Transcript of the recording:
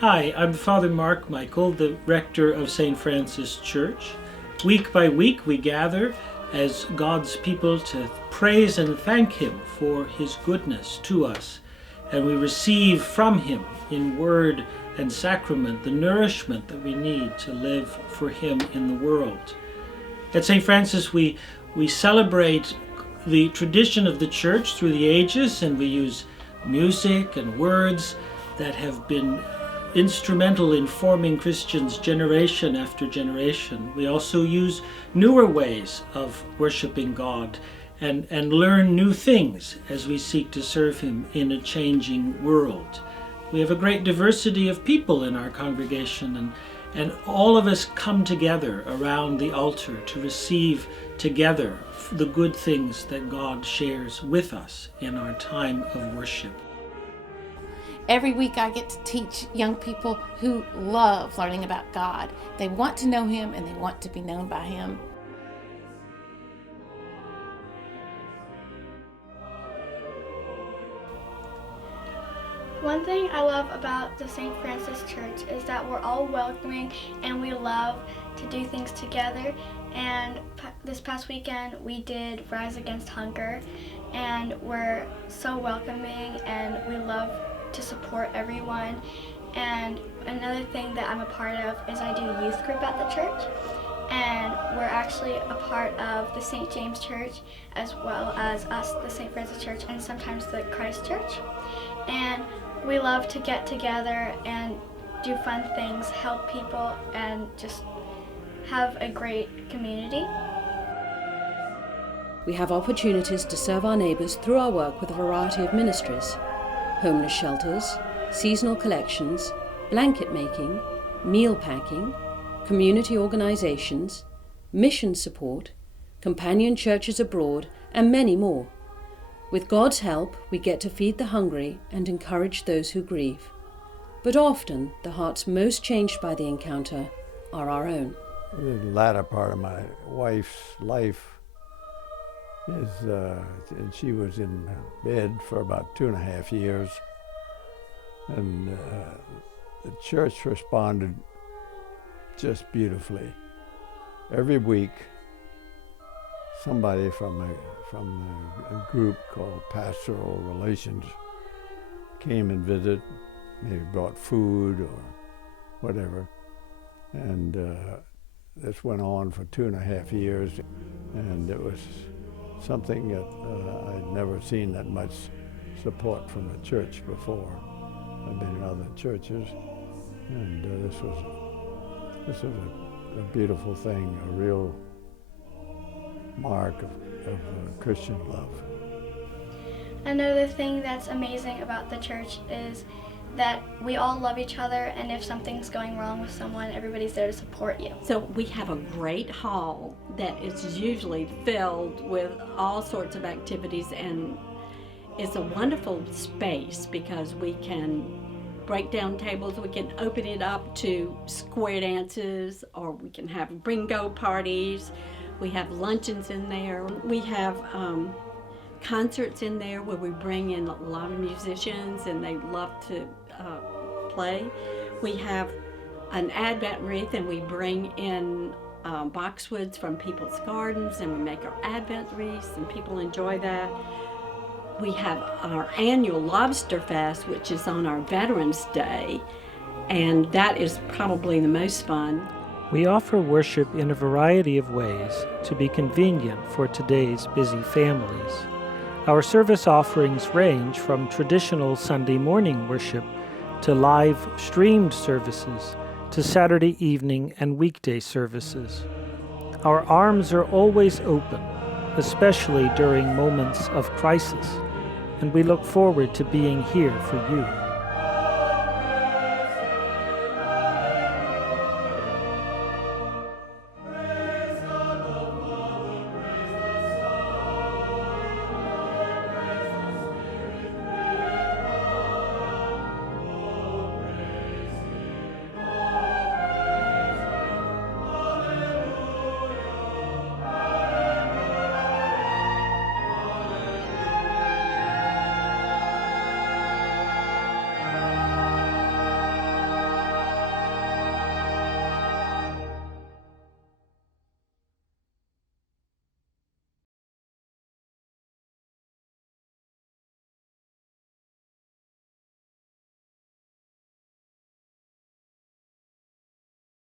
Hi, I'm Father Mark Michael, the rector of St. Francis Church. Week by week we gather as God's people to praise and thank Him for His goodness to us. And we receive from Him in word and sacrament the nourishment that we need to live for Him in the world. At St. Francis we celebrate the tradition of the Church through the ages, and we use music and words that have been instrumental in forming Christians generation after generation. We also use newer ways of worshiping God and learn new things as we seek to serve Him in a changing world. We have a great diversity of people in our congregation, and all of us come together around the altar to receive together the good things that God shares with us in our time of worship. Every week I get to teach young people who love learning about God. They want to know Him and they want to be known by Him. One thing I love about the St. Francis Church is that we're all welcoming and we love to do things together. And this past weekend we did Rise Against Hunger, and we're so welcoming and we love to support everyone. And another thing that I'm a part of is I do youth group at the church, and we're actually a part of the St. James Church as well as us, the St. Francis Church, and sometimes the Christ Church. And we love to get together and do fun things, help people, and just have a great community. We have opportunities to serve our neighbours through our work with a variety of ministries: homeless shelters, seasonal collections, blanket making, meal packing, community organisations, mission support, companion churches abroad, and many more. With God's help, we get to feed the hungry and encourage those who grieve. But often, the hearts most changed by the encounter are our own. The latter part of my wife's life is, and she was in bed for about 2.5 years, and the church responded just beautifully. Every week, somebody from a group called Pastoral Relations came and visited, maybe brought food or whatever, and this went on for 2.5 years, and it was something that I'd never seen that much support from the church before. I've been in other churches, and this was a beautiful thing, a real mark of Christian love. Another thing that's amazing about the church is that we all love each other, and if something's going wrong with someone, everybody's there to support you. So we have a great hall that is usually filled with all sorts of activities, and it's a wonderful space because we can break down tables, we can open it up to square dances, or we can have bingo parties. We have luncheons in there. We have concerts in there where we bring in a lot of musicians and they love to play. We have an Advent wreath, and we bring in boxwoods from people's gardens, and we make our Advent wreaths, and people enjoy that. We have our annual Lobster Fest, which is on our Veterans Day, and that is probably the most fun. We offer worship in a variety of ways to be convenient for today's busy families. Our service offerings range from traditional Sunday morning worship to live streamed services to Saturday evening and weekday services. Our arms are always open, especially during moments of crisis, and we look forward to being here for you.